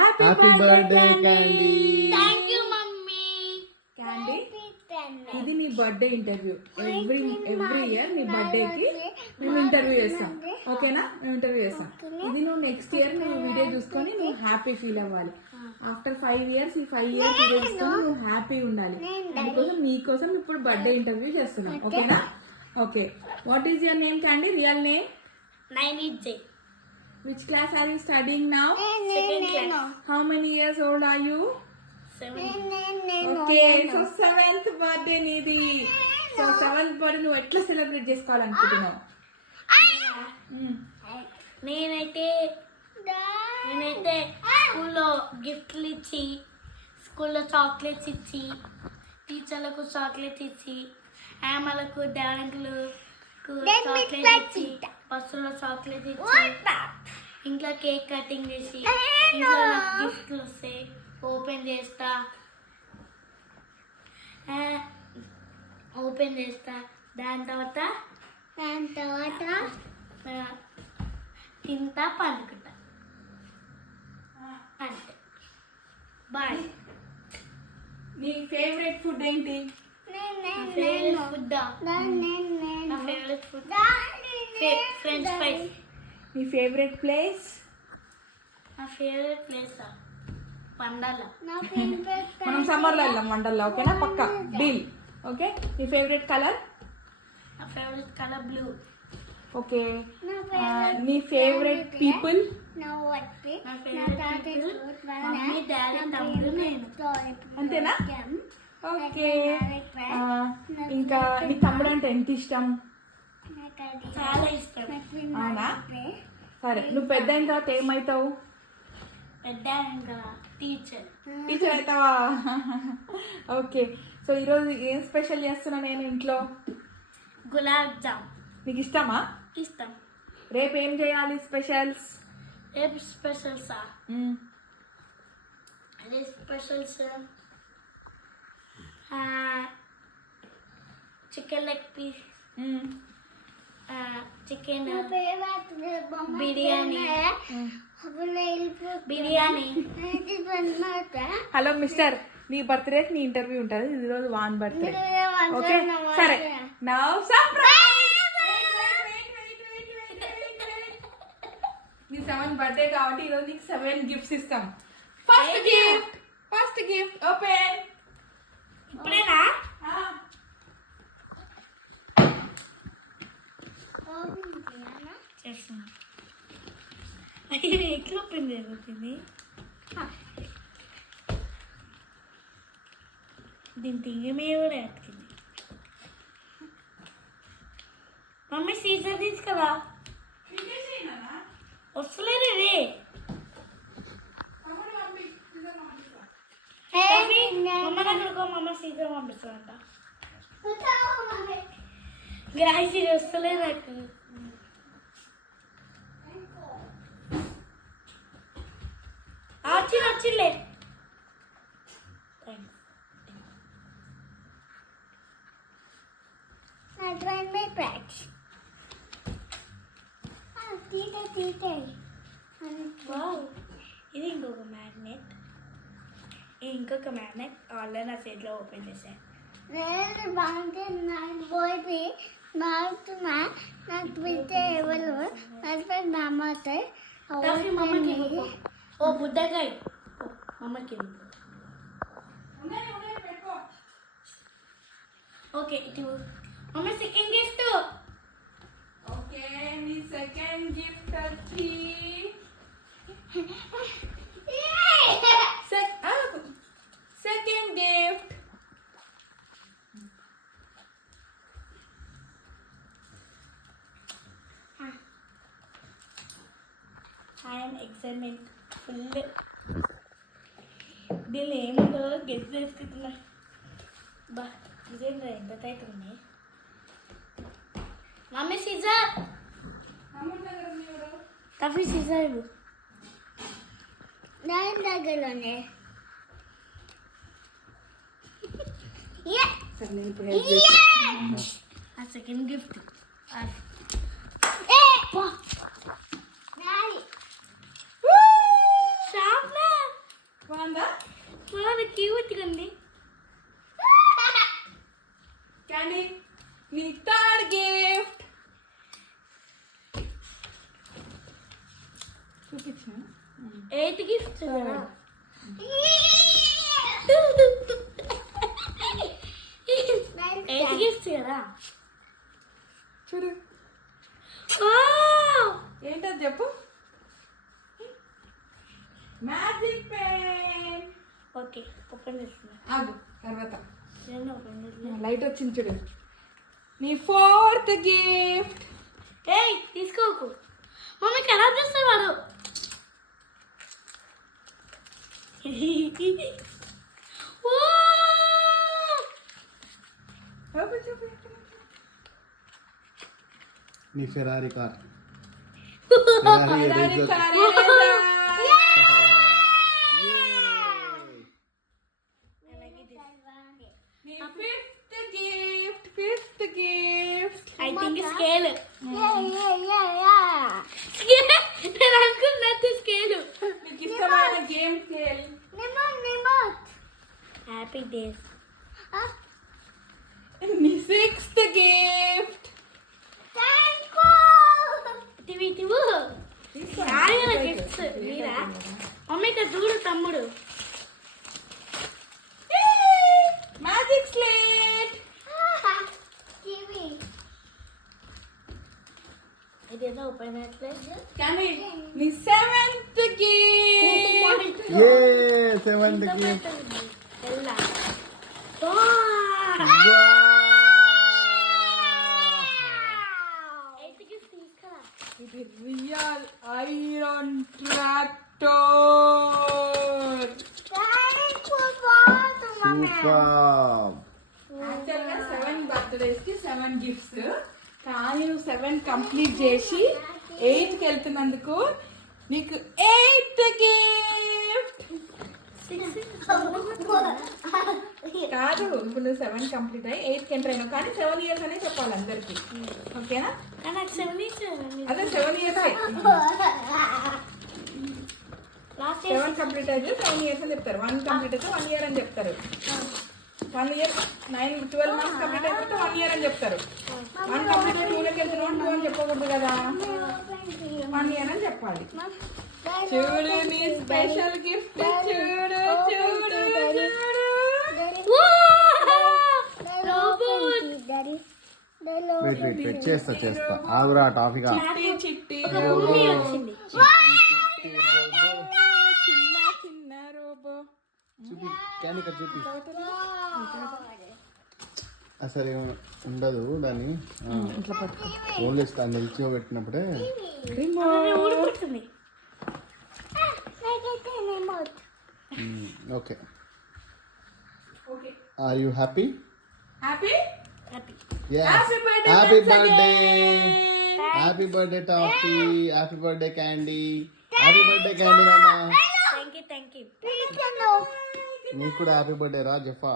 Happy birthday candy. Thank you mummy. Candy, ఇది నీ birthday interview. Every year నీ బర్త్డేకి మేము ఇంటర్వ్యూ చేస్తాం, ఓకేనా? మేము ఇంటర్వ్యూ చేస్తాం. ఇది నువ్వు నెక్స్ట్ ఇయర్ నువ్వు వీడియో చూసుకొని నువ్వు హ్యాపీ ఫీల్ అవ్వాలి. ఆఫ్టర్ 5 years ఈ 5 years వీడియో చూసుకొని నువ్వు హ్యాపీ ఉండాలి. అందుకోసం నీకోసం ఇప్పుడు బర్త్డే ఇంటర్వ్యూ చేస్తున్నాం, ఓకేనా? Okay, what is your name candy? Real name? Nainij. Which class are you studying now? Second class. How many years old are you? 7. Okay, so 7th birthday నీది. So 7th birthday నువ్వు ఎట్లా celebrate చేసుకోవాలనుకుంటున్నావు? నేనైతే స్కూల్లో గిఫ్ట్లు ఇచ్చి, స్కూల్లో chocolates ఇచ్చి, టీచర్లకు చాక్లెట్స్ ఇచ్చి, ఆమెలకు డాన్స్లకు చాక్లెట్ ఇచ్చి, బస్సులో చాక్లెట్ ఇచ్చి, ఇంట్లో కేక్ కటింగ్ చేసి, ఇంట్లో నాకు గిఫ్ట్లు వస్తే ఓపెన్ చేస్తా, దాని తర్వాత తింటా పండుకుంటా అంతే. బాయ్. నీ ఫేవరెట్ ఫుడ్ ఏంటి? Favourite food French fries. నీ ఫేవరెట్ ప్లేస్? నా ఫేవరెట్ ప్లేస్ పండాల. మనం సమ్మర్లో వెళ్దాం వండర్లో, ఓకేనా? పక్కా డీల్. ఓకే, నీ ఫేవరెట్ కలర్? నా ఫేవరెట్ కలర్ బ్లూ. ఓకే, నీ ఫేవరెట్ పీపుల్? నా ఫేవరెట్ పీపుల్ మమ్మీ, డాడీ, తమ్ముడు, నేను. అంతేనా? ఓకే, ఇంకా నీ తమ్ముడు అంటే ఎంత ఇష్టం? చాలా ఇష్టం. అవునా? సరే, నువ్వు పెద్ద అయిన తర్వాత ఏమవుతావు? పెద్ద ఇంకా టీచర్. టీచర్ అవుతావా? ఓకే, సో ఈరోజు ఏం స్పెషల్ చేస్తున్నా నేను ఇంట్లో? గులాబ్ జామ్. నీకు ఇష్టమా? ఇష్టం. రేపు ఏం చేయాలి స్పెషల్స్? రేపు స్పెషల్సా? రేపు specials chicken leg piece, chicken biryani. Hello mister, నీ బర్త్డేకి నీ ఇంటర్వ్యూ ఉంటుంది. ఇది రోజు వాన్ బర్త్డే, ఓకే? సరే, నౌ సర్ప్రైజ్. నీ 7th బర్త్డే కాబట్టి ఈరోజు నీకు 7 గిఫ్ట్స్ ఇస్తాం. First gift open. ఇప్పుడేనా? చేస్తున్నా. ఎట్లా ఓపెన్ జరుగుతుంది? దీని తింగి మీద కూడా ఎక్కింది. మమ్మీ సీజర్ తీసుకురా. వస్తలేదు రే. మమ్మ దగ్గరకు మమ్మ సీజర్ పంపిస్తానంట. గ్రాస్ ఇది వస్తలేదు నాకు. వచ్చిలే. ఇది ఇంకొక మ్యాగ్నెట్. ఇంకొక మ్యాగ్నెట్ ఆన్లైన్ నా చేతిలో ఓపెన్ చేశాను. ఓ బుడ్డకాయ మమ్మకి. ఓకే, ఇటు మమ్మీ సెకండ్ గిఫ్ట్. ఓకే, నీ సెకండ్ గిఫ్ట్ వచ్చి second gift I'm excitement full. దీనిలో ఏముందో గెస్ చేసుకుంటున్నా. బా నిజంగా ఎంత టైట్ ఉంది. Mummy Caesar. కాఫీ సీజర్ ఇవ్వు. దాని దగ్గరలోనే. ఆ సెకండ్ గిఫ్ట్ షార్ప్నర్. క్యూట్గా ఉంది. క్యాండీ నీ థర్డ్ గిఫ్ట్ చూపించు. 8 గిఫ్ట్స్ కదా. 8 గిఫ్ట్స్ కదా. చూడు వావ్! ఏంటది చెప్పు. Magic pen. ఓకే, ఓపెన్ చేస్తున్నా. ఆగు తర్వాత నేను ఓపెన్ చేస్తున్నా. లైట్ వచ్చింది చూడు. నీ ఫోర్త్ గిఫ్ట్. ఏయ్, తీసుకోకు. మమ్మీ ఖరాబ్ చేస్తాడు వాడు. నీ Ferrari car fifth gift I think scale. నేను అనుకున్నట్టు స్కేల్. నీకు ఇష్టమైన గేమ్ స్కేల్. Happy days. నీ సిక్స్త్ గిఫ్ట్. టివి చాలా గిఫ్ట్స్ మీరా. మమ్మీ ఇక్కడ చూడు తమ్ముడు. Magic slate. ఇదేదో ఓపెన్ చేయట్లేదు. కానీ నీ సెవెంత్ గిఫ్ట్. Seventh gift. ఎలా ఇది రియల్ ఐరన్ ట్రాక్టర్. సూపర్. యాక్చువల్గా 7 బర్త్డేస్ కి 7 గిఫ్ట్స్, కానీ నువ్వు 7 కంప్లీట్ చేసి 8కి వెళ్తున్నందుకు నీకు 8th గిఫ్ట్. కాదు, ఇప్పుడు నువ్వు 7 కంప్లీట్ అయ్యి 8కి ఎంటర్ అయినావు, కానీ 7 ఇయర్స్ అనే చెప్పాలి అందరికి. ఓకేనా? నాకు 7 ఇచ్చారు. అదే 7 ఇయర్స్ లాస్ట్ 7 కంప్లీట్ అయితే 7 ఇయర్స్ అని చెప్తారు. 1 కంప్లీట్ అయితే 1 ఇయర్ అని చెప్తారు. 1 ఇయర్ 12 మంత్స్ కంప్లీట్ అయిపోతే 1 ఇయర్ అని చెప్తారు. 1 కంప్లీట్ అయితే 2కి వెళ్తున్నావు 2 అని చెప్పకూడదు కదా, 1 ఇయర్ అని చెప్పాలి. చూడు నీ స్పెషల్ గిఫ్ట్. చూడు చూడు చూడు. వెయిట్ చేస్తా ఆగురా టాపికా. చిట్టి భూమి వచ్చింది. చిన్న రోబో. చూపి క్యాండీ ఇక్కడ చూపి. సరే ఉండదు దాన్ని ఓన్లీ నిల్చో పెట్టినప్పుడే. ఊడిపోతుంది. Okay. Are you happy? Happy happy. Happy birthday. Happy birthday toffee. Happy birthday candy. Happy birthday candy నాన్న. Thank you. నీకు కూడా హ్యాపీ బర్త్డే రా జఫా.